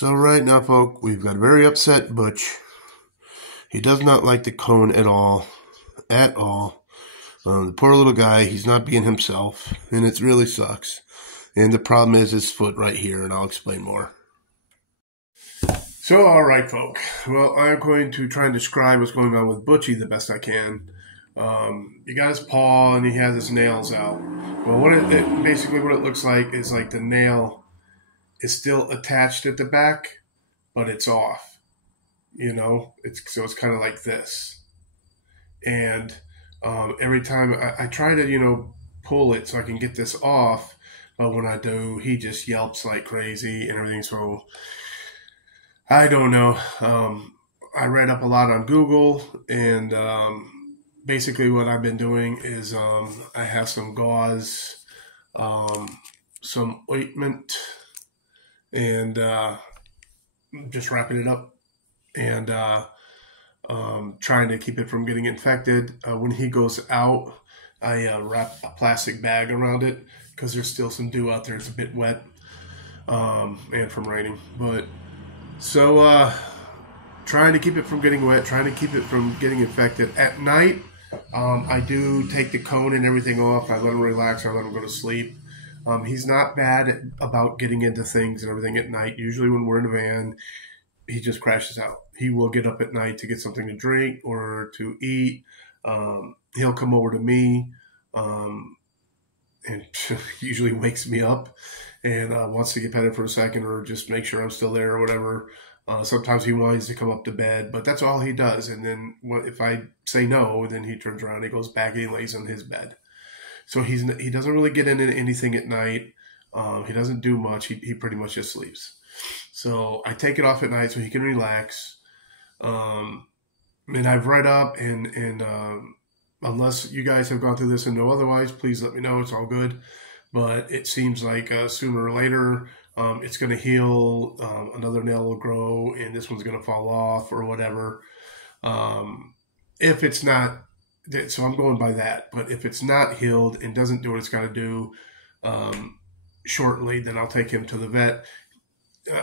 So right now, folk, we've got a very upset Butch. He does not like the cone at all. At all. The poor little guy, he's not being himself, and it really sucks. And the problem is his foot right here, and I'll explain more. So, alright, folk. Well, I'm going to try and describe what's going on with Butchie the best I can. You got his paw, and he has his nails out. Well, basically what it looks like is like the nail is still attached at the back, but it's off. You know, it's kind of like this. And every time I try to, pull it so I can get this off, but when I do, he just yelps like crazy and everything. So I don't know. I read up a lot on Google, and basically what I've been doing is I have some gauze, some ointment, and just wrapping it up and trying to keep it from getting infected. When he goes out, I wrap a plastic bag around it because there's still some dew out there. It's a bit wet and from raining. But so trying to keep it from getting wet, trying to keep it from getting infected. At night, I do take the cone and everything off. I let him relax. I let him go to sleep. He's not bad about getting into things and everything at night. Usually when we're in a van, he just crashes out. He will get up at night to get something to drink or to eat. He'll come over to me and usually wakes me up and wants to get petted for a second or just make sure I'm still there or whatever. Sometimes he wants to come up to bed, but that's all he does. And then if I say no, then he turns around, he goes back and he lays on his bed. So he doesn't really get into anything at night. He doesn't do much. He pretty much just sleeps. So I take it off at night so he can relax. And I've read up and unless you guys have gone through this and know otherwise, please let me know. It's all good. But it seems like sooner or later it's going to heal. Another nail will grow and this one's going to fall off or whatever. If it's not, so I'm going by that. But if it's not healed and doesn't do what it's got to do shortly, then I'll take him to the vet.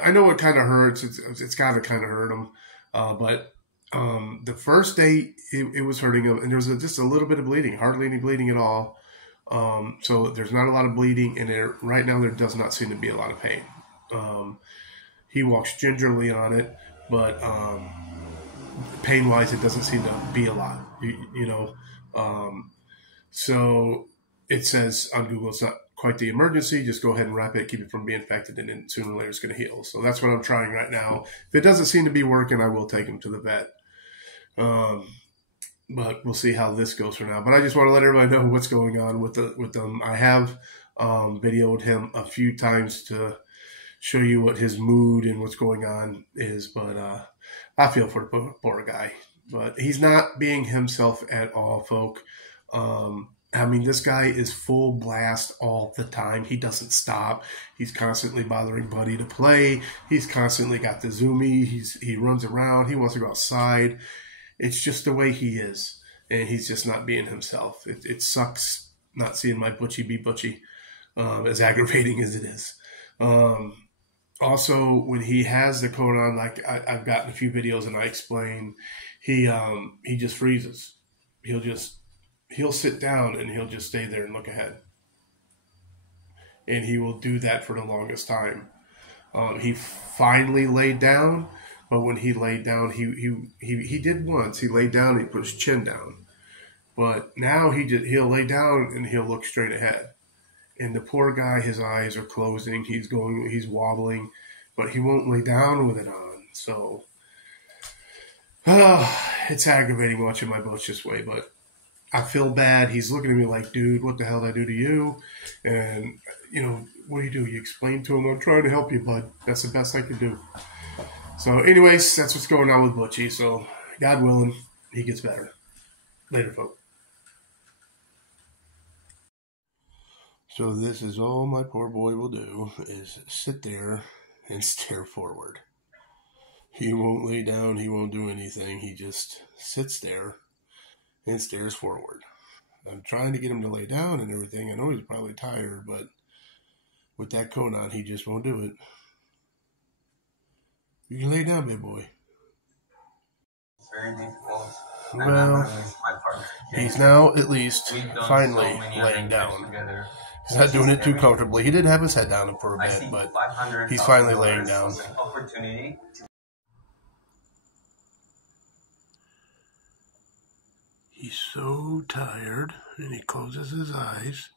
I know it kind of hurts. It's got to kind of hurt him. But the first day it was hurting him, and there was just a little bit of bleeding, hardly any bleeding at all. So there's not a lot of bleeding, and right now there does not seem to be a lot of pain. He walks gingerly on it, but pain-wise, it doesn't seem to be a lot. So it says on Google it's not quite the emergency. Just go ahead and wrap it, keep it from being infected, and then sooner or later it's going to heal. So that's what I'm trying right now. If it doesn't seem to be working, I will take him to the vet. But we'll see how this goes for now. But I just want to let everybody know what's going on with them. I have videoed him a few times to show you what his mood and what's going on is. But I feel for the poor guy. But he's not being himself at all, folk. I mean, this guy is full blast all the time. He doesn't stop. He's constantly bothering Buddy to play. He's constantly got the zoomy. He runs around. He wants to go outside. It's just the way he is. And he's just not being himself. It sucks not seeing my Butchie be Butchie, as aggravating as it is. Also, when he has the coat on, like I've gotten a few videos and I explain, he just freezes. He'll sit down and he'll just stay there and look ahead. And he will do that for the longest time. He finally laid down, but when he laid down, he did once. He laid down and he put his chin down. But now he'll lay down and he'll look straight ahead. And the poor guy, his eyes are closing. He's wobbling, but he won't lay down with it on. So it's aggravating watching my Butch this way, but I feel bad. He's looking at me like, dude, what the hell did I do to you? And, what do? You explain to him, I'm trying to help you, bud. That's the best I can do. So anyways, that's what's going on with Butchie. So God willing, he gets better. Later, folks. So this is all my poor boy will do is sit there and stare forward. He won't lay down. He won't do anything. He just sits there and stares forward. I'm trying to get him to lay down and everything. I know he's probably tired, but with that coat on, he just won't do it. You can lay down, big boy. It's very difficult. Well, he's now at least finally laying down. He's not doing it too comfortably. He did have his head down for a bit, but he's finally laying down. He's so tired, and he closes his eyes.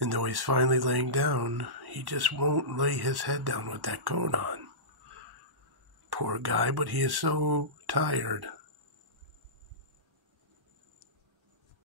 And though he's finally laying down, he just won't lay his head down with that coat on. Poor guy, but he is so tired.